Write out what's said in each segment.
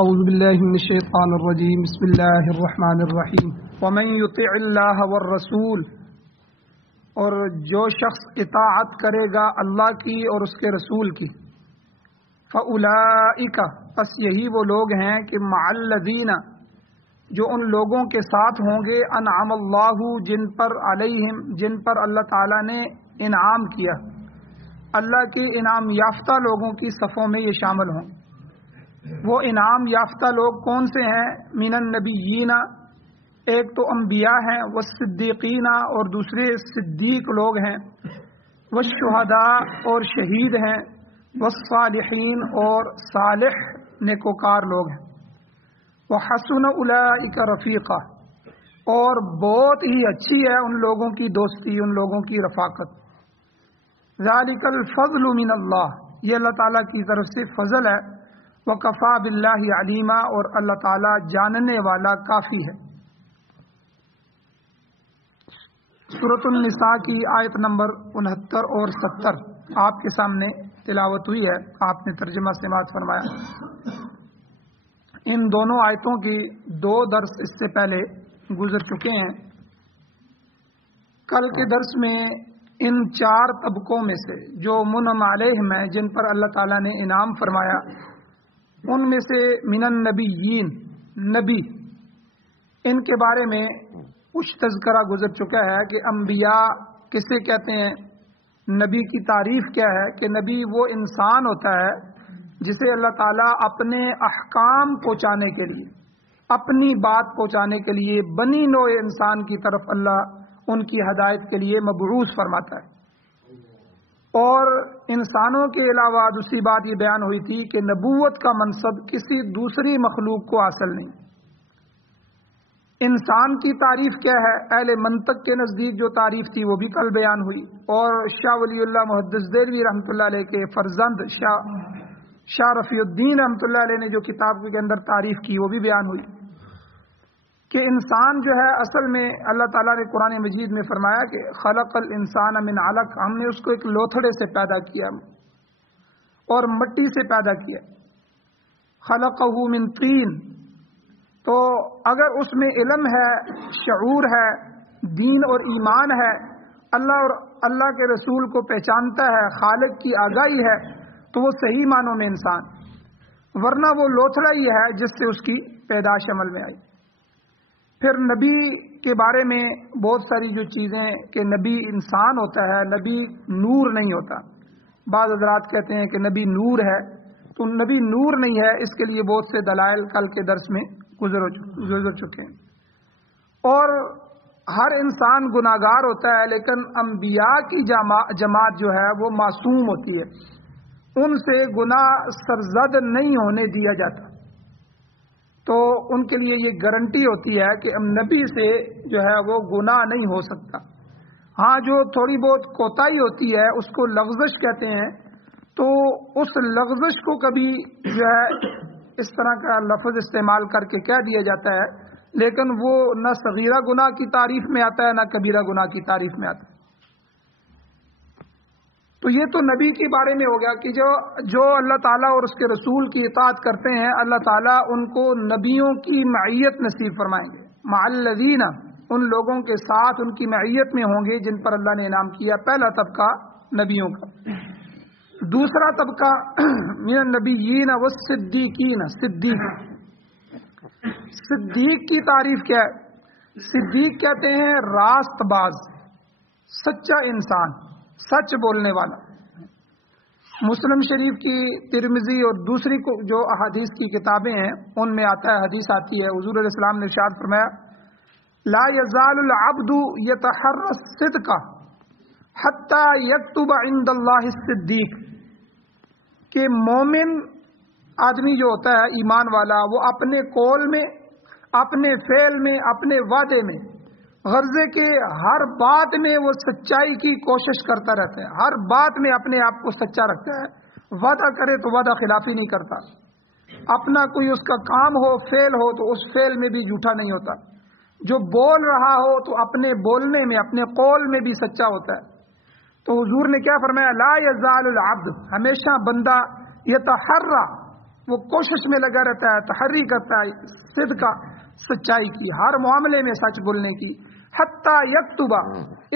اعوذ باللہ من الشیطان الرجیم بسم اللہ الرحمن الرحیم ومن یطع اللہ والرسول، اور جو شخص اطاعت کرے گا اللہ کی اور اس کے رسول کی، فاولئک، پس یہی وہ لوگ ہیں کہ مع الذین، جو ان لوگوں کے ساتھ ہوں گے، انعم اللہ، جن پر علیہم، جن پر اللہ تعالی نے انعام کیا، اللہ کے انعام یافتہ لوگوں کی صفوں میں یہ شامل ہوں۔ وہ انعام یافتہ لوگ کون سے ہیں؟ من النبیین، ایک تو انبیاء ہیں، والصدیقین، اور دوسرے صدیق لوگ ہیں، والشہداء، اور شہید ہیں، والصالحین، اور صالح نیکوکار لوگ ہیں، وحسن اولئک رفیقا، اور بہت ہی اچھی ہے ان لوگوں کی دوستی، ان لوگوں کی رفاقت۔ ذالک الفضل من اللہ، یہ اللہ تعالیٰ کی طرف سے فضل ہے، وکفا باللہ علیما، اور اللہ تعالیٰ جاننے والا کافی ہے۔ سورۃ النساء کی آیت نمبر 69 اور 70 آپ کے سامنے تلاوت ہوئی ہے، آپ نے ترجمہ سماعت فرمایا۔ ان دونوں آیتوں کی 2 درس اس سے پہلے گزر چکے ہیں۔ کل کے درس میں ان 4 طبقوں میں سے جو منعم علیہم ہیں، جن پر اللہ تعالیٰ نے انعام فرمایا، ان میں سے من النبیین، نبی، ان کے بارے میں کچھ تذکرہ گزر چکا ہے کہ انبیاء کسے کہتے ہیں، نبی کی تعریف کیا ہے، کہ نبی وہ انسان ہوتا ہے جسے اللہ تعالیٰ اپنے احکام پہنچانے کے لیے، اپنی بات پہنچانے کے لیے بنی نوع انسان کی طرف اللہ ان کی ہدایت کے لیے مبعوث فرماتا ہے۔ اور انسانوں کے علاوہ دوسری بات یہ بیان ہوئی تھی کہ نبوت کا منصب کسی دوسری مخلوق کو حاصل نہیں۔ انسان کی تعریف کیا ہے، اہل منطق کے نزدیک جو تعریف تھی وہ بھی کل بیان ہوئی، اور شاہ ولی اللہ محدث دہلوی رحمۃ اللہ علیہ کے فرزند شاہ رفیع الدین رحمۃ اللہ علیہ نے جو کتاب کے اندر تعریف کی وہ بھی بیان ہوئی، کہ انسان جو ہے اصل میں اللہ تعالیٰ نے قرآن مجید میں فرمایا کہ خلق الانسان من علق، ہم نے اس کو ایک لوتھڑے سے پیدا کیا اور مٹی سے پیدا کیا، خلقہ من طین۔ تو اگر اس میں علم ہے، شعور ہے، دین اور ایمان ہے، اللہ اور اللہ کے رسول کو پہچانتا ہے، خالق کی آگاہی ہے، تو وہ صحیح معنوں میں انسان، ورنہ وہ لوتھڑا ہی ہے جس سے اس کی پیدائش عمل میں آئی۔ پھر نبی کے بارے میں بہت ساری جو چیزیں، کہ نبی انسان ہوتا ہے، نبی نور نہیں ہوتا۔ بعض حضرات کہتے ہیں کہ نبی نور ہے، تو نبی نور نہیں ہے، اس کے لیے بہت سے دلائل کل کے درس میں گزر چکے ہیں۔ اور ہر انسان گناہگار ہوتا ہے، لیکن انبیاء کی جماعت جو ہے وہ معصوم ہوتی ہے، ان سے گناہ سرزد نہیں ہونے دیا جاتا، تو ان کے لیے یہ گارنٹی ہوتی ہے کہ نبی سے جو ہے وہ گناہ نہیں ہو سکتا۔ ہاں، جو تھوڑی بہت کوتاہی ہوتی ہے اس کو لغزش کہتے ہیں، تو اس لغزش کو کبھی جو ہے اس طرح کا لفظ استعمال کر کے کہہ دیا جاتا ہے، لیکن وہ نہ صغیرہ گناہ کی تعریف میں آتا ہے نہ کبیرہ گناہ کی تعریف میں آتا ہے۔ تو یہ تو نبی کے بارے میں ہو گیا کہ جو اللہ تعالیٰ اور اس کے رسول کی اطاعت کرتے ہیں، اللہ تعالیٰ ان کو نبیوں کی معیت نصیب فرمائیں گے۔ مع الذین، ان لوگوں کے ساتھ ان کی معیت میں ہوں گے جن پر اللہ نے انعام کیا۔ پہلا طبقہ نبیوں کا۔ دوسرا طبقہ من النبیین والصدیقین، صدیق۔ صدیق کی تعریف کیا ہے؟ صدیق کہتے ہیں راست باز، سچا انسان، سچ بولنے والا۔ مسلم شریف کی، ترمذی اور دوسری جو احادیث کی کتابیں ہیں ان میں آتا ہے، حدیث آتی ہے، حضور علیہ السلام نے ارشاد فرمایا، لا یزال العبد یتحری الصدق حتی یکتب عند اللہ الصدیق، کہ مومن آدمی جو ہوتا ہے، ایمان والا، وہ اپنے قول میں، اپنے فعل میں، اپنے وعدے میں، غرضے کے ہر بات میں وہ سچائی کی کوشش کرتا رہتا ہے، ہر بات میں اپنے آپ کو سچا رکھتا ہے، وعدہ کرے تو وعدہ خلافی نہیں کرتا، اپنا کوئی اس کا کام ہو، فعل ہو، تو اس فعل میں بھی جھوٹا نہیں ہوتا، جو بول رہا ہو تو اپنے بولنے میں، اپنے قول میں بھی سچا ہوتا ہے۔ تو حضور نے کیا فرمایا، لا یزال العبد، ہمیشہ بندہ یتحری، وہ کوشش میں لگا رہتا ہے، تحری کرتا ہے صدق کا، سچائی کی، ہر معاملے میں سچ بولنے کی. حتیٰ یکتبا،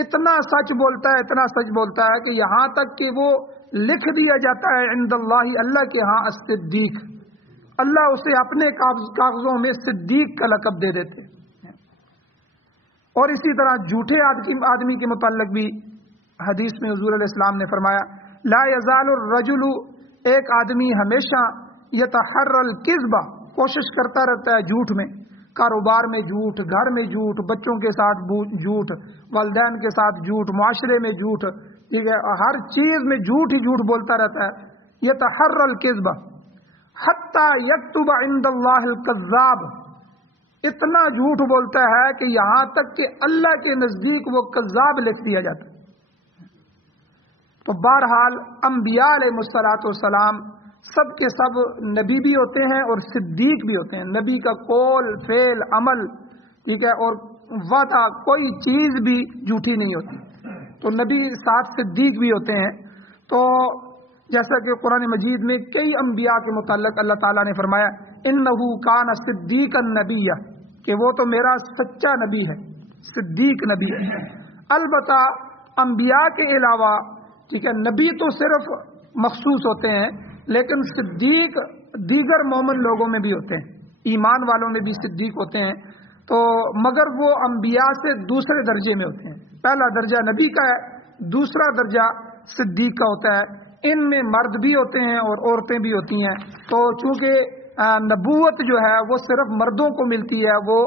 اتنا سچ بولتا ہے، اتنا سچ بولتا ہے کہ یہاں تک کہ وہ لکھ دیا جاتا ہے عند اللہ، اللہ کے ہاں، الصدیق، اللہ اسے اپنے کاغذوں میں صدیق کا لقب دے دیتے. اور اسی طرح جھوٹے آدمی کے متعلق بھی حدیث میں حضور علیہ السلام نے فرمایا، لا یزال الرجل، ایک آدمی ہمیشہ یتحر الکذب، کوشش کرتا رہتا ہے جھوٹ میں، کاروبار میں جھوٹ، گھر میں جھوٹ، بچوں کے ساتھ جھوٹ، والدین کے ساتھ جھوٹ، معاشرے میں جھوٹ، ٹھیک ہے، ہر چیز میں جھوٹ ہی جھوٹ بولتا رہتا ہے. یتحر الکذب حتی یکتب عند اللہ الکذاب، اتنا جھوٹ بولتا ہے کہ یہاں تک کہ اللہ کے نزدیک وہ کذاب لکھ دیا جاتا ہے. تو بہرحال انبیاء علیہ الصلوۃ والسلام سب کے سب نبی بھی ہوتے ہیں اور صدیق بھی ہوتے ہیں. نبی کا قول، فعل، عمل، ٹھیک ہے، اور وعدہ، کوئی چیز بھی جھوٹی نہیں ہوتی. تو نبی ساتھ صدیق بھی ہوتے ہیں. تو جیسا کہ قرآن مجید میں کئی انبیاء کے متعلق اللہ تعالیٰ نے فرمایا، انہ کان صدیقا نبیہ، کہ وہ تو میرا سچا نبی ہے، صدیق نبی ہے. البتہ انبیاء کے علاوہ، ٹھیک ہے، نبی تو صرف مخصوص ہوتے ہیں، لیکن صدیق دیگر مومن لوگوں میں بھی ہوتے ہیں، ایمان والوں میں بھی صدیق ہوتے ہیں. تو مگر وہ انبیاء سے دوسرے درجے میں ہوتے ہیں. پہلا درجہ نبی کا ہے، دوسرا درجہ صدیق کا ہوتا ہے. ان میں مرد بھی ہوتے ہیں اور عورتیں بھی ہوتی ہیں. تو چونکہ نبوت جو ہے وہ صرف مردوں کو ملتی ہے، وہ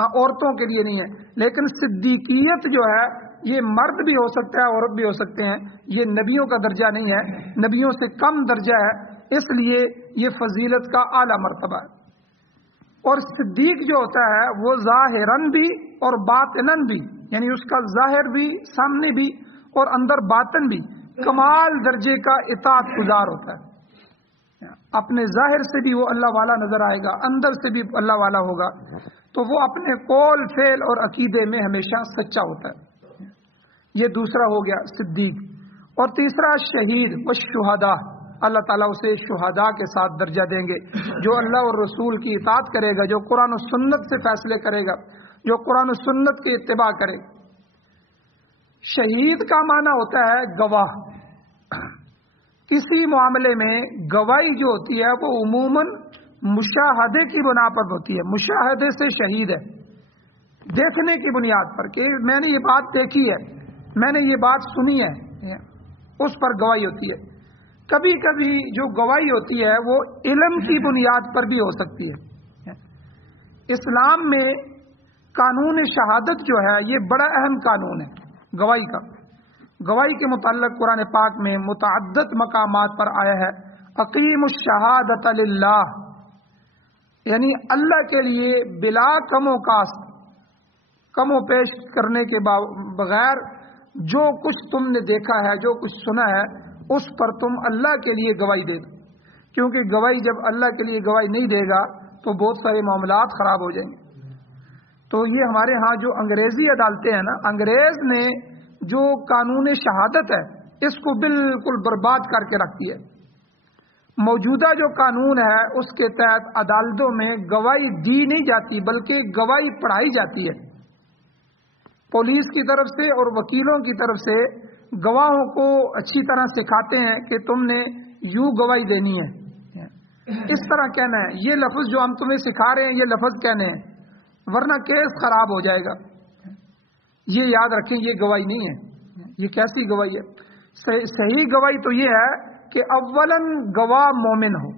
عورتوں کے لیے نہیں ہے. لیکن صدیقیت جو ہے یہ مرد بھی ہو سکتا ہے، عورت بھی ہو سکتے ہیں. یہ نبیوں کا درجہ نہیں ہے، نبیوں سے کم درجہ ہے، اس لیے یہ فضیلت کا اعلیٰ مرتبہ ہے. اور صدیق جو ہوتا ہے وہ ظاہراً بھی اور باطناً بھی، یعنی اس کا ظاہر بھی، سامنے بھی، اور اندر باطن بھی کمال درجے کا اطاعت گزار ہوتا ہے. اپنے ظاہر سے بھی وہ اللہ والا نظر آئے گا، اندر سے بھی اللہ والا ہوگا. تو وہ اپنے قول، فعل اور عقیدے میں ہمیشہ سچا ہوتا ہے. یہ دوسرا ہو گیا صدیق. اور تیسرا شہید و شہداء، اللہ تعالیٰ اسے شہداء کے ساتھ درجہ دیں گے. جو اللہ اور رسول کی اطاعت کرے گا، جو قرآن و سنت سے فیصلے کرے گا، جو قرآن و سنت کی اتباع کرے گا. شہید کا معنی ہوتا ہے گواہ. کسی معاملے میں گواہی جو ہوتی ہے وہ عموماً مشاہدے کی بنا پر ہوتی ہے. مشاہدے سے شہید ہے، دیکھنے کی بنیاد پر کہ میں نے یہ بات دیکھی ہے، میں نے یہ بات سنی ہے، اس پر گواہی ہوتی ہے. کبھی کبھی جو گواہی ہوتی ہے وہ علم کی بنیاد پر بھی ہو سکتی ہے. اسلام میں قانون شہادت جو ہے یہ بڑا اہم قانون ہے گواہی کا. گواہی کے متعلق قرآن پاک میں متعدد مقامات پر آیا ہے، اقیم الشہادۃ للہ، یعنی اللہ کے لیے بلا کم و کاست، کم و پیش کرنے کے بغیر جو کچھ تم نے دیکھا ہے، جو کچھ سنا ہے، اس پر تم اللہ کے لیے گواہی دے دو. کیونکہ گواہی جب اللہ کے لیے گواہی نہیں دے گا تو بہت سارے معاملات خراب ہو جائیں گے. تو یہ ہمارے ہاں جو انگریزی عدالتیں ہیں نا، انگریز نے جو قانون شہادت ہے اس کو بالکل برباد کر کے رکھ دیا ہے. موجودہ جو قانون ہے اس کے تحت عدالتوں میں گواہی دی نہیں جاتی، بلکہ گواہی پڑھائی جاتی ہے. پولیس کی طرف سے اور وکیلوں کی طرف سے گواہوں کو اچھی طرح سکھاتے ہیں کہ تم نے یوں گواہی دینی ہے، اس طرح کہنا ہے، یہ لفظ جو ہم تمہیں سکھا رہے ہیں یہ لفظ کہنے ہیں، ورنہ کیس خراب ہو جائے گا. یہ یاد رکھیں، یہ گواہی نہیں ہے. یہ کیسی گواہی ہے؟ صحیح گواہی تو یہ ہے کہ اولاً گواہ مومن ہو،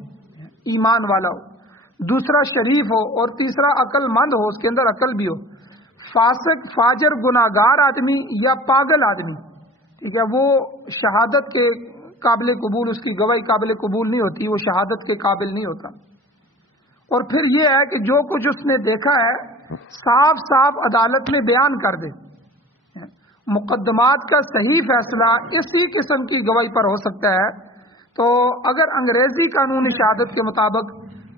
ایمان والا ہو، دوسرا شریف ہو، اور تیسرا عقل مند ہو، اس کے اندر عقل بھی ہو. فاسق، فاجر، گناہگار آدمی یا پاگل آدمی، ٹھیک ہے، وہ شہادت کے قابل قبول، اس کی گواہی قابل قبول نہیں ہوتی، وہ شہادت کے قابل نہیں ہوتا. اور پھر یہ ہے کہ جو کچھ اس نے دیکھا ہے صاف صاف عدالت میں بیان کر دے. مقدمات کا صحیح فیصلہ اسی قسم کی گواہی پر ہو سکتا ہے. تو اگر انگریزی قانون شہادت کے مطابق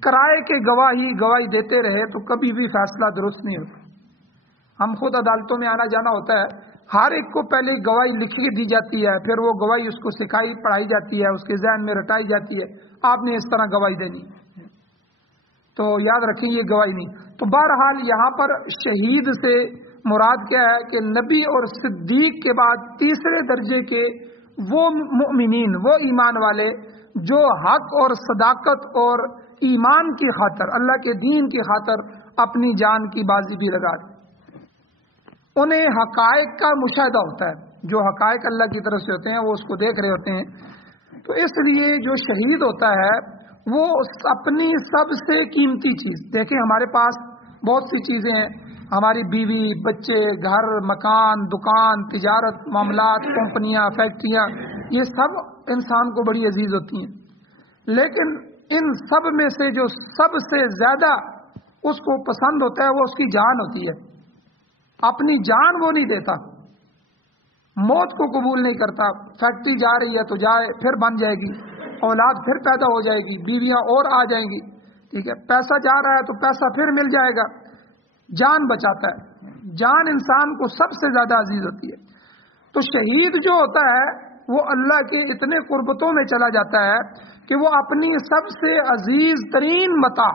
کرائے کے گواہی دیتے رہے تو کبھی بھی فیصلہ درست نہیں ہوتا. ہم خود عدالتوں میں آنا جانا ہوتا ہے، ہر ایک کو پہلے گواہی لکھ کے دی جاتی ہے، پھر وہ گواہی اس کو سکھائی پڑھائی جاتی ہے، اس کے ذہن میں رٹائی جاتی ہے، آپ نے اس طرح گواہی دینی. تو یاد رکھیں یہ گواہی نہیں. تو بہرحال یہاں پر شہید سے مراد کیا ہے کہ نبی اور صدیق کے بعد تیسرے درجے کے وہ مؤمنین، وہ ایمان والے جو حق اور صداقت اور ایمان کی خاطر، اللہ کے دین کی خاطر اپنی جان کی بازی بھی لگا دیں. انہیں حقائق کا مشاہدہ ہوتا ہے، جو حقائق اللہ کی طرف سے ہوتے ہیں وہ اس کو دیکھ رہے ہوتے ہیں. تو اس لیے جو شہید ہوتا ہے وہ اپنی سب سے قیمتی چیز، دیکھیں ہمارے پاس بہت سی چیزیں ہیں، ہماری بیوی، بچے، گھر، مکان، دکان، تجارت، معاملات، کمپنیاں، فیکٹریاں، یہ سب انسان کو بڑی عزیز ہوتی ہیں. لیکن ان سب میں سے جو سب سے زیادہ اس کو پسند ہوتا ہے وہ اس کی جان ہوتی ہے. اپنی جان وہ نہیں دیتا، موت کو قبول نہیں کرتا. فیکٹری جا رہی ہے تو جائے، پھر بن جائے گی، اولاد پھر پیدا ہو جائے گی، بیویاں اور آ جائیں گی، ٹھیک ہے، پیسہ جا رہا ہے تو پیسہ پھر مل جائے گا. جان بچاتا ہے، جان انسان کو سب سے زیادہ عزیز ہوتی ہے. تو شہید جو ہوتا ہے وہ اللہ کے اتنے قربتوں میں چلا جاتا ہے کہ وہ اپنی سب سے عزیز ترین متاع،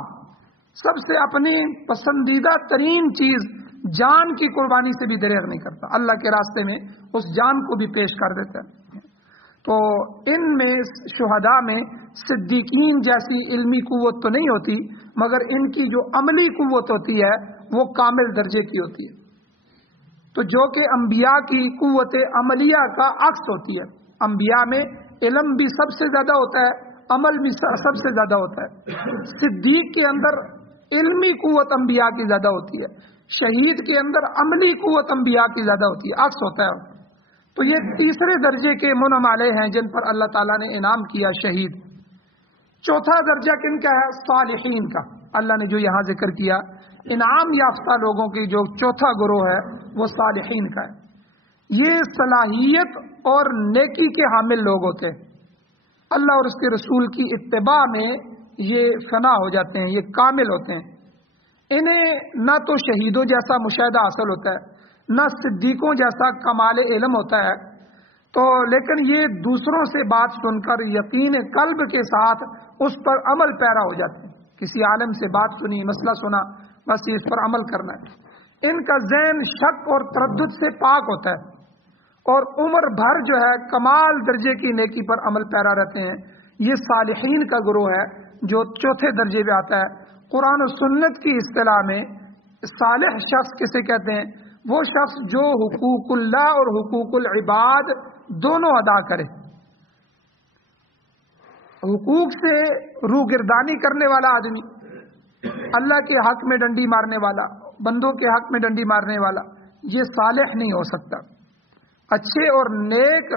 سب سے اپنی پسندیدہ ترین چیز جان کی قربانی سے بھی دریغ نہیں کرتا، اللہ کے راستے میں اس جان کو بھی پیش کر دیتا ہے. تو ان میں شہداء میں صدیقین جیسی علمی قوت تو نہیں ہوتی، مگر ان کی جو عملی قوت ہوتی ہے وہ کامل درجے کی ہوتی ہے. تو جو کہ انبیاء کی قوت عملیہ کا عکس ہوتی ہے. انبیاء میں علم بھی سب سے زیادہ ہوتا ہے، عمل بھی سب سے زیادہ ہوتا ہے. صدیق کے اندر علمی قوت انبیاء کی زیادہ ہوتی ہے، شہید کے اندر عملی قوت انبیاء کی زیادہ ہوتی ہے، عکس ہوتا ہے. تو یہ تیسرے درجے کے منعم علیہ ہیں جن پر اللہ تعالیٰ نے انعام کیا شہید. چوتھا درجہ کن کا ہے؟ صالحین کا. اللہ نے جو یہاں ذکر کیا انعام یافتہ لوگوں کی جو چوتھا گروہ ہے وہ صالحین کا ہے. یہ صلاحیت اور نیکی کے حامل لوگ ہوتے ہیں، اللہ اور اس کے رسول کی اتباع میں یہ فنا ہو جاتے ہیں، یہ کامل ہوتے ہیں. انہیں نہ تو شہیدوں جیسا مشاہدہ حاصل ہوتا ہے، نہ صدیقوں جیسا کمال علم ہوتا ہے. تو لیکن یہ دوسروں سے بات سن کر یقین قلب کے ساتھ اس پر عمل پیرا ہو جاتے ہیں. کسی عالم سے بات سنی، مسئلہ سنا، بس اس پر عمل کرنا ہے. ان کا ذہن شک اور تردد سے پاک ہوتا ہے اور عمر بھر جو ہے کمال درجے کی نیکی پر عمل پیرا رہتے ہیں. یہ صالحین کا گروہ ہے جو چوتھے درجے پہ آتا ہے. قرآن و سنت کی اصطلاح میں صالح شخص کسے کہتے ہیں؟ وہ شخص جو حقوق اللہ اور حقوق العباد دونوں ادا کرے. حقوق سے روگردانی کرنے والا آدمی، اللہ کے حق میں ڈنڈی مارنے والا، بندوں کے حق میں ڈنڈی مارنے والا، یہ صالح نہیں ہو سکتا. اچھے اور نیک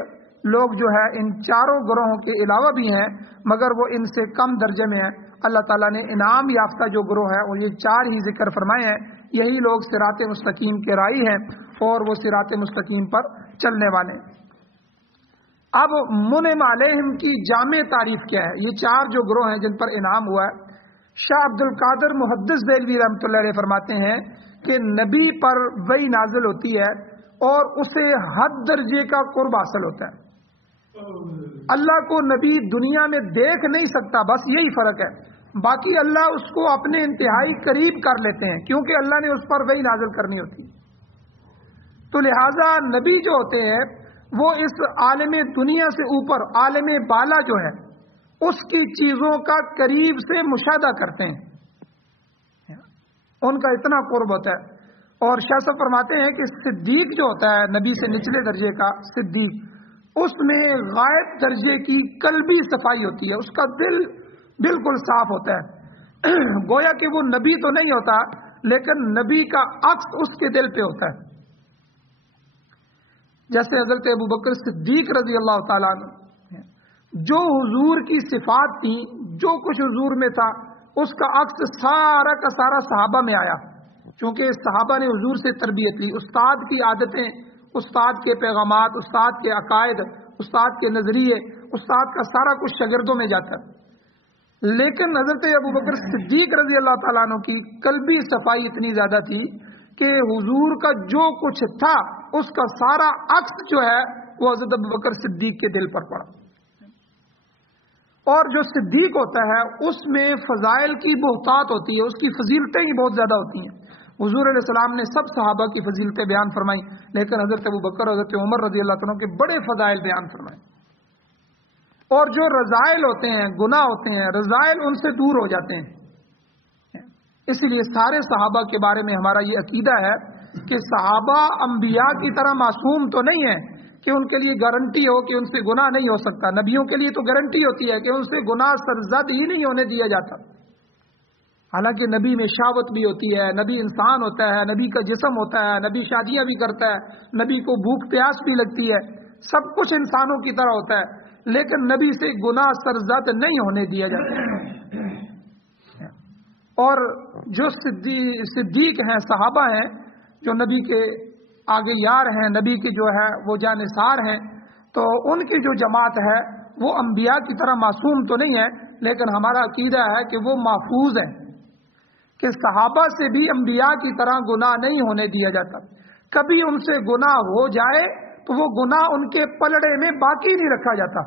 لوگ جو ہے ان چاروں گروہوں کے علاوہ بھی ہیں، مگر وہ ان سے کم درجے میں ہیں. اللہ تعالیٰ نے انعام یافتہ جو گروہ ہے وہ یہ چار ہی ذکر فرمائے ہیں. یہی لوگ صراط مستقیم کے رائی ہیں اور وہ صراط مستقیم پر چلنے والے ہیں. اب منعم علیہم کی جامع تعریف کیا ہے؟ یہ چار جو گروہ ہیں جن پر انعام ہوا ہے، شاہ عبد القادر محدث دہلوی رحمۃ اللہ علیہ فرماتے ہیں کہ نبی پر وحی نازل ہوتی ہے اور اسے حد درجے کا قرب حاصل ہوتا ہے. اللہ کو نبی دنیا میں دیکھ نہیں سکتا، بس یہی فرق ہے. باقی اللہ اس کو اپنے انتہائی قریب کر لیتے ہیں کیونکہ اللہ نے اس پر وحی نازل کرنی ہوتی. تو لہذا نبی جو ہوتے ہیں وہ اس عالم دنیا سے اوپر عالم بالا جو ہے اس کی چیزوں کا قریب سے مشاہدہ کرتے ہیں، ان کا اتنا قرب ہوتا ہے. اور شاہ صاحب فرماتے ہیں کہ صدیق جو ہوتا ہے نبی سے نچلے درجے کا صدیق، اس میں غائب درجے کی قلبی صفائی ہوتی ہے، اس کا دل بالکل صاف ہوتا ہے. گویا کہ وہ نبی تو نہیں ہوتا لیکن نبی کا عکس اس کے دل پہ ہوتا ہے. جیسے حضرت ابوبکر صدیق رضی اللہ تعالیٰ عنہ، جو حضور کی صفات تھی، جو کچھ حضور میں تھا، اس کا عکس سارا کا سارا صحابہ میں آیا. چونکہ صحابہ نے حضور سے تربیت لی، استاد کی عادتیں، استاد کے پیغامات، استاد کے عقائد، استاد کے نظریے، استاد کا سارا کچھ شاگردوں میں جاتا ہے. لیکن حضرت ابوبکر صدیق رضی اللہ تعالیٰ عنہ کی قلبی صفائی اتنی زیادہ تھی کہ حضور کا جو کچھ تھا اس کا سارا عکس جو ہے وہ حضرت ابوبکر صدیق کے دل پر پڑا. اور جو صدیق ہوتا ہے اس میں فضائل کی بہتات ہوتی ہے، اس کی فضیلتیں ہی بہت زیادہ ہوتی ہیں۔ حضور علیہ السلام نے سب صحابہ کی فضیلتیں بیان فرمائی، لیکن حضرت ابوبکر، حضرت عمر رضی اللہ عنہ کے بڑے فضائل بیان فرمائے۔ اور جو رذائل ہوتے ہیں، گناہ ہوتے ہیں، رذائل ان سے دور ہو جاتے ہیں۔ اسی لیے سارے صحابہ کے بارے میں ہمارا یہ عقیدہ ہے کہ صحابہ انبیاء کی طرح معصوم تو نہیں ہیں کہ ان کے لیے گارنٹی ہو کہ ان سے گناہ نہیں ہو سکتا۔ نبیوں کے لیے تو گارنٹی ہوتی ہے کہ ان سے گناہ سرزد ہی نہیں ہونے دیا جاتا۔ حالانکہ نبی میں شہوت بھی ہوتی ہے، نبی انسان ہوتا ہے، نبی کا جسم ہوتا ہے، نبی شادیاں بھی کرتا ہے، نبی کو بھوک پیاس بھی لگتی ہے، سب کچھ انسانوں کی طرح ہوتا ہے، لیکن نبی سے گناہ سرزد نہیں ہونے دیا جاتا۔ اور جو صدیق ہیں، صحابہ ہیں، جو نبی کے آگے یار ہیں، نبی کے جو ہے وہ جانثار ہیں، تو ان کی جو جماعت ہے وہ انبیاء کی طرح معصوم تو نہیں ہے، لیکن ہمارا عقیدہ ہے کہ وہ محفوظ ہیں، کہ صحابہ سے بھی انبیاء کی طرح گناہ نہیں ہونے دیا جاتا۔ کبھی ان سے گناہ ہو جائے تو وہ گناہ ان کے پلڑے میں باقی نہیں رکھا جاتا،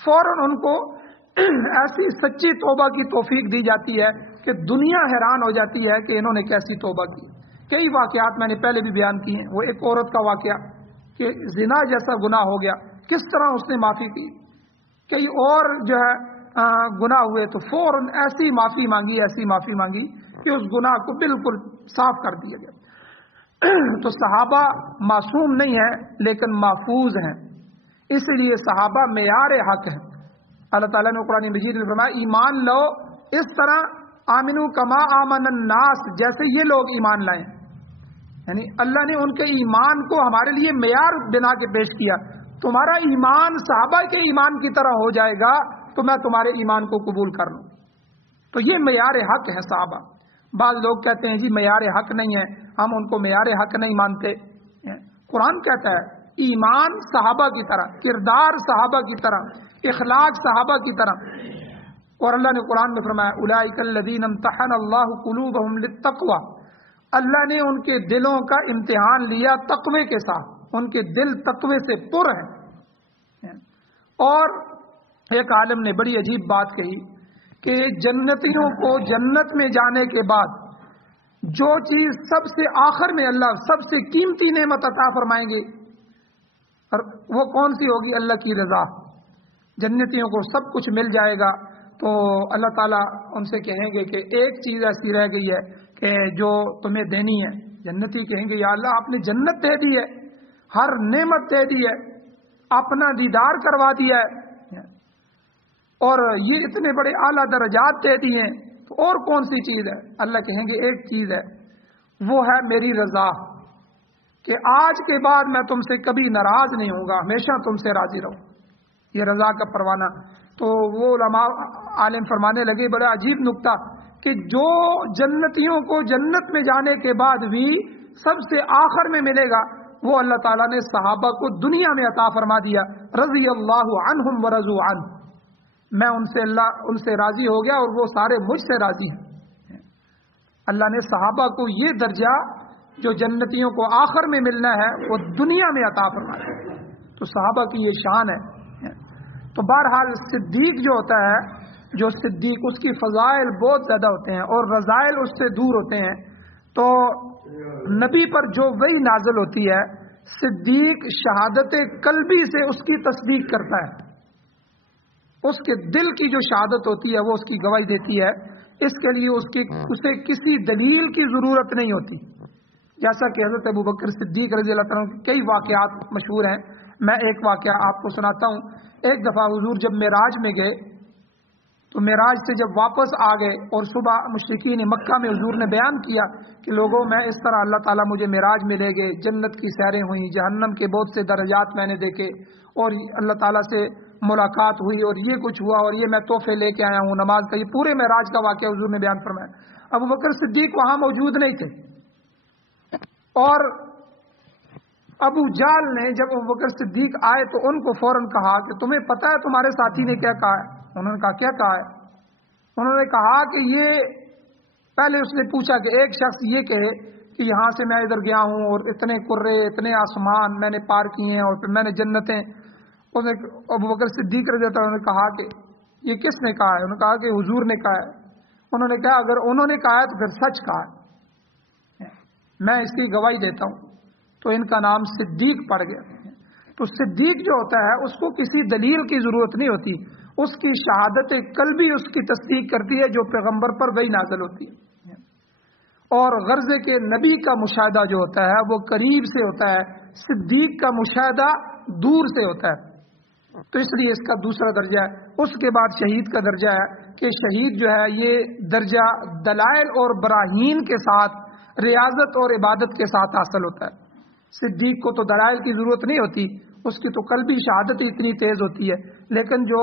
فوراً ان کو ایسی سچی توبہ کی توفیق دی جاتی ہے کہ دنیا حیران ہو جاتی ہے کہ انہوں نے کیسی توبہ کی۔ کئی واقعات میں نے پہلے بھی بیان کیے ہیں، وہ ایک عورت کا واقعہ کہ زنا جیسا گناہ ہو گیا، کس طرح اس نے معافی کی۔ کئی اور جو ہے گناہ ہوئے تو فوراً ایسی معافی مانگی کہ اس گناہ کو بالکل صاف کر دیا گیا۔ تو صحابہ معصوم نہیں ہیں لیکن محفوظ ہیں، اسی لیے صحابہ معیار حق ہیں۔ اللہ تعالیٰ نے قرآن مجید میں فرمایا ایمان لو اس طرح آمنو کما آمن الناس، جیسے یہ لوگ ایمان لائیں، یعنی اللہ نے ان کے ایمان کو ہمارے لیے معیار بنا کے پیش کیا۔ تمہارا ایمان صحابہ کے ایمان کی طرح ہو جائے گا تو میں تمہارے ایمان کو قبول کر لوں۔ تو یہ معیار حق ہے صحابہ۔ بعض لوگ کہتے ہیں جی معیار حق نہیں ہے، ہم ان کو معیار حق نہیں مانتے۔ قرآن کہتا ہے ایمان صحابہ کی طرح، کردار صحابہ کی طرح، اخلاق صحابہ کی طرح۔ اور اللہ نے قرآن میں فرمایا اولئک الذین امتحن اللہ قلوبہم للتقوی، اللہ نے ان کے دلوں کا امتحان لیا تقوی کے ساتھ، ان کے دل تقوی سے پر ہیں۔ اور ایک عالم نے بڑی عجیب بات کہی کہ جنتیوں کو جنت میں جانے کے بعد جو چیز سب سے آخر میں اللہ سب سے قیمتی نعمت عطا فرمائیں گے، وہ کون سی ہوگی؟ اللہ کی رضا۔ جنتیوں کو سب کچھ مل جائے گا تو اللہ تعالیٰ ان سے کہیں گے کہ ایک چیز ایسی رہ گئی ہے کہ جو تمہیں دینی ہے۔ جنتی کہیں گے یا اللہ آپ نے جنت دے دی ہے، ہر نعمت دے دی ہے، اپنا دیدار کروا دیا ہے، اور یہ اتنے بڑے اعلیٰ درجات دے دیے ہیں، تو اور کون سی چیز ہے؟ اللہ کہیں گے ایک چیز ہے، وہ ہے میری رضا، کہ آج کے بعد میں تم سے کبھی ناراض نہیں ہوں گا، ہمیشہ تم سے راضی رہوں۔ یہ رضا کا پروانہ۔ تو وہ علماء عالم فرمانے لگے بڑا عجیب نکتہ کہ جو جنتیوں کو جنت میں جانے کے بعد بھی سب سے آخر میں ملے گا وہ اللہ تعالیٰ نے صحابہ کو دنیا میں عطا فرما دیا۔ رضی اللہ عنہم ورضوا عنہ، میں اللہ ان سے راضی ہو گیا اور وہ سارے مجھ سے راضی ہیں۔ اللہ نے صحابہ کو یہ درجہ جو جنتیوں کو آخر میں ملنا ہے وہ دنیا میں عطا فرما دیا۔ تو صحابہ کی یہ شان ہے۔ تو بہرحال صدیق جو ہوتا ہے، جو صدیق اس کی فضائل بہت زیادہ ہوتے ہیں اور رذائل اس سے دور ہوتے ہیں۔ تو نبی پر جو وحی نازل ہوتی ہے، صدیق شہادت قلبی سے اس کی تصدیق کرتا ہے، اس کے دل کی جو شہادت ہوتی ہے وہ اس کی گواہی دیتی ہے، اس کے لیے اسے کسی دلیل کی ضرورت نہیں ہوتی۔ جیسا کہ حضرت ابوبکر صدیق رضی اللہ عنہ کے کئی واقعات مشہور ہیں، میں ایک واقعہ آپ کو سناتا ہوں۔ ایک دفعہ حضور جب معراج میں گئے تو معراج سے جب واپس آ گئے اور صبح مشرکین مکہ میں حضور نے بیان کیا کہ لوگوں میں اس طرح اللہ تعالیٰ مجھے معراج میں لے گئے، جنت کی سیریں ہوئیں، جہنم کے بہت سے درجات میں نے دیکھے، اور اللہ تعالیٰ سے ملاقات ہوئی، اور یہ کچھ ہوا، اور یہ میں تحفے لے کے آیا ہوں نماز کا۔ یہ پورے معراج کا واقعہ حضور نے بیان فرمایا۔ ابوبکر صدیق وہاں موجود نہیں تھے، اور ابو جہل نے جب ابوبکر صدیق آئے تو ان کو فوراً کہا کہ تمہیں پتہ ہے تمہارے ساتھی نے کیا کہا ہے؟ انہوں نے کہا کیا کہا ہے؟ انہوں نے کہا کہ یہ پہلے اس نے پوچھا کہ ایک شخص یہ کہے کہ یہاں سے میں ادھر گیا ہوں اور اتنے کرے اتنے آسمان میں نے پار کیے ہیں اور پھر میں نے جنتیں۔ ابوبکر صدیق رضی اللہ عنہ نے کہا کہ یہ کس نے کہا ہے؟ انہوں نے کہا کہ حضور نے کہا ہے۔ انہوں نے کہا اگر انہوں نے کہا ہے تو پھر سچ کہا ہے، میں اس کی گواہی دیتا ہوں۔ تو ان کا نام صدیق پڑ گیا۔ تو صدیق جو ہوتا ہے اس کو کسی دلیل کی ضرورت نہیں ہوتی، اس کی شہادت قلبی اس کی تصدیق کرتی ہے جو پیغمبر پر وحی نازل ہوتی ہے۔ اور غرض کے نبی کا مشاہدہ جو ہوتا ہے وہ قریب سے ہوتا ہے، صدیق کا مشاہدہ دور سے ہوتا ہے۔ تو اس لیے اس کا دوسرا درجہ ہے۔ اس کے بعد شہید کا درجہ ہے کہ شہید جو ہے یہ درجہ دلائل اور براہین کے ساتھ، ریاضت اور عبادت کے ساتھ حاصل ہوتا ہے۔ صدیق کو تو دلائل کی ضرورت نہیں ہوتی، اس کی تو قلبی شہادت اتنی تیز ہوتی ہے، لیکن جو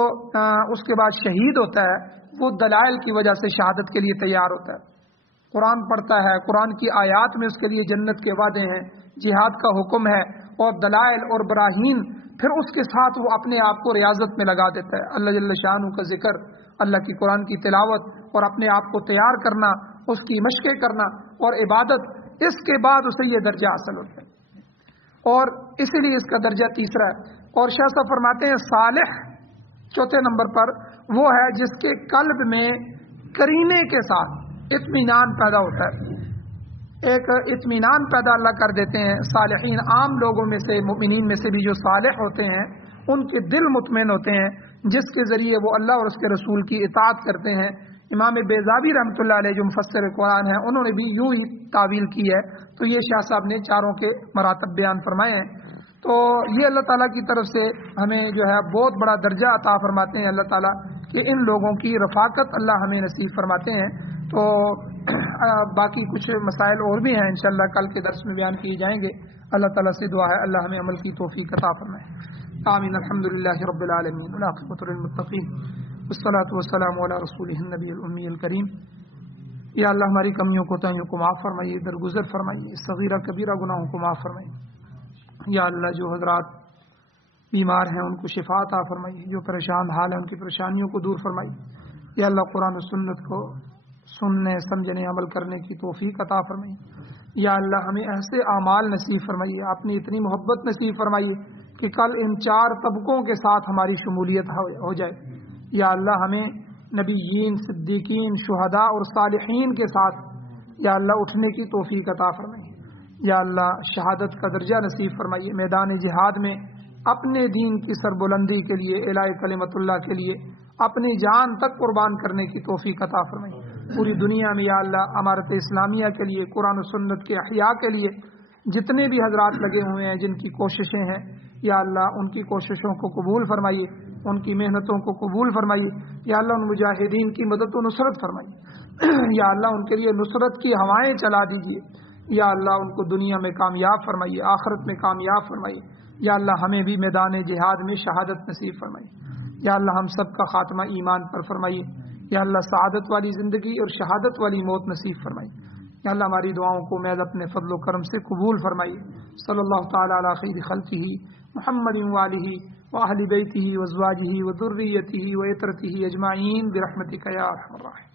اس کے بعد شہید ہوتا ہے وہ دلائل کی وجہ سے شہادت کے لیے تیار ہوتا ہے۔ قرآن پڑھتا ہے، قرآن کی آیات میں اس کے لیے جنت کے وعدے ہیں، جہاد کا حکم ہے، اور دلائل اور براہین، پھر اس کے ساتھ وہ اپنے آپ کو ریاضت میں لگا دیتا ہے۔ اللہ جل شانہ کا ذکر، اللہ کی قرآن کی تلاوت اور اپنے آپ کو تیار کرنا، اس کی مشقیں کرنا اور عبادت، اس کے بعد اسے یہ درجہ حاصل ہوتا ہے، اور اسی لیے اس کا درجہ تیسرا ہے۔ اور شاہ صاحب فرماتے ہیں صالح چوتھے نمبر پر وہ ہے جس کے قلب میں قرینے کے ساتھ اطمینان پیدا ہوتا ہے۔ ایک اطمینان پیدا اللہ کر دیتے ہیں۔ صالحین عام لوگوں میں سے، مومنین میں سے بھی جو صالح ہوتے ہیں ان کے دل مطمئن ہوتے ہیں، جس کے ذریعے وہ اللہ اور اس کے رسول کی اطاعت کرتے ہیں۔ امام بیضاوی رحمۃ اللہ علیہ جو مفسر قرآن ہیں انہوں نے بھی یوں ہی تعویل کی ہے، تو یہ شاہ صاحب نے چاروں کے مراتب بیان فرمائے ہیں۔ تو یہ اللہ تعالیٰ کی طرف سے ہمیں جو ہے بہت بڑا درجہ عطا فرماتے ہیں اللہ تعالیٰ کہ ان لوگوں کی رفاقت اللہ ہمیں نصیب فرماتے ہیں۔ تو باقی کچھ مسائل اور بھی ہیں انشاءاللہ کل کے درس میں بیان کیے جائیں گے۔ اللہ تعالیٰ سے دعا ہے اللہ ہمیں عمل کی توفیق عطا فرمائے۔ آمین۔ الحمدللہ رب العالمین والعاقبۃ للمتقین والصلاۃ والسلام علی رسولہ النبی الامی الکریم۔ یا اللہ ہماری کمیوں کوتاہیوں کو معاف فرمائیے، درگزر فرمائیے، صغیرہ کبیرہ گناہوں کو معاف فرمائیے۔ یا اللہ جو حضرات بیمار ہیں ان کو شفا عطا فرمائیے، جو پریشان حال ہیں ان کی پریشانیوں کو دور فرمائیے۔ یا اللہ قرآن و سنت کو سننے، سمجھنے، عمل کرنے کی توفیق عطا فرمائیے۔ یا اللہ ہمیں ایسے اعمال نصیب فرمائیے، اپنی اتنی محبت نصیب فرمائیے کہ کل ان چار طبقوں کے ساتھ ہماری شمولیت ہو جائے۔ یا اللہ ہمیں نبیین، صدیقین، شہداء اور صالحین کے ساتھ یا اللہ اٹھنے کی توفیق عطا فرمائیے۔ یا اللہ شہادت کا درجہ نصیب فرمائیے، میدان جہاد میں اپنے دین کی سربلندی کے لیے، اعلاء کلمت اللہ کے لیے اپنی جان تک قربان کرنے کی توفیق عطا فرمائیے۔ پوری دنیا میں یا اللہ امارت اسلامیہ کے لیے، قرآن و سنت کے احیاء کے لیے جتنے بھی حضرات لگے ہوئے ہیں، جن کی کوششیں ہیں، یا اللہ ان کی کوششوں کو قبول فرمائیے، ان کی محنتوں کو قبول فرمائیے۔ یا اللہ ان مجاہدین کی مدد و نصرت فرمائیے۔ یا اللہ ان کے لیے نصرت کی ہوائیں چلا دیجیے۔ یا اللہ ان کو دنیا میں کامیاب فرمائیے، آخرت میں کامیاب فرمائیے۔ یا اللہ ہمیں بھی میدان جہاد میں شہادت نصیب فرمائیے۔ یا اللہ ہم سب کا خاتمہ ایمان پر فرمائیے۔ یا اللہ سعادت والی زندگی اور شہادت والی موت نصیب فرمائیے۔ یا اللہ ہماری دعاؤں کو محض اپنے فضل و کرم سے قبول فرمائیے۔ صلی اللہ تعالی علی خیر خلقہ محمد وآلہ وأہل بیتہ وازواجہ وذریتہ وعترتہ اجمعین برحمتک یا ارحم الراحمین۔